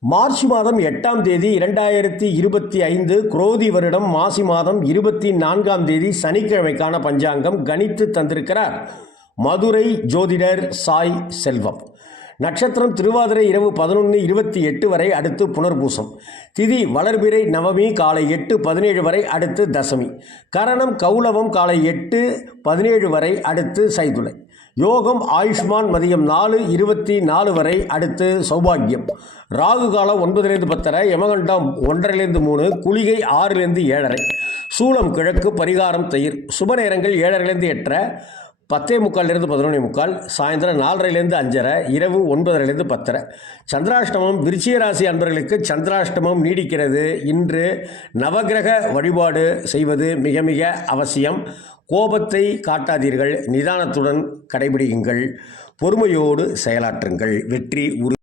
March மாதம் எட்டாம் தேதி இரண்டாயிரத்தி இருபத்தி ஐந்து குரோதி வருடம் மாசி மாதம் இருபத்தி நான்காம் தேதி சனிக்கிழமைக்கான பஞ்சாங்கம் கணித்து தந்திருக்கிறார். மதுரை ஜோதிடர் சாய் செல்வம். நட்சத்திரம் திருவாதிரை இரவு பதினொன்று இருபத்தி எட்டு வரை அடுத்து புனர்பூசம். திதி வளர்பிறை நவமி காலை எட்டு பதினேழு வரை அடுத்து தசமி. கரணம் கௌலவம் காலை எட்டு பதினேழு வரை அடுத்து சைதுளை. யோகம் ஆயுஷ்மான் மதியம் நாலு இருபத்தி நாலு வரை அடுத்து சௌபாகியம். ராகு காலம் ஒன்பதுலேருந்து பத்தரை யமகண்டம் ஒன்றரைலேருந்து மூணு குளிகை ஆறுலேருந்து ஏழரை. சூளம் கிழக்கு பரிகாரம் தயிர். சுப நேரங்கள் ஏழரைலேருந்து எட்டரை. பத்தே முக்கால்லேருந்து பதினொன்றே முக்கால் சாயந்தரம் நாலரைலேருந்து அஞ்சரை இரவு ஒன்பதரைலேருந்து பத்தரை. சந்திராஷ்டமம் விருச்சிக ராசி அன்பர்களுக்கு சந்திராஷ்டமம் நீடிக்கிறது. இன்று நவக்கிரக வழிபாடு செய்வது மிக மிக அவசியம். கோபத்தை காட்டாதீர்கள். நிதானத்துடன் கடைபிடியுங்கள். பொறுமையோடு செயலாற்றுங்கள். வெற்றி உறு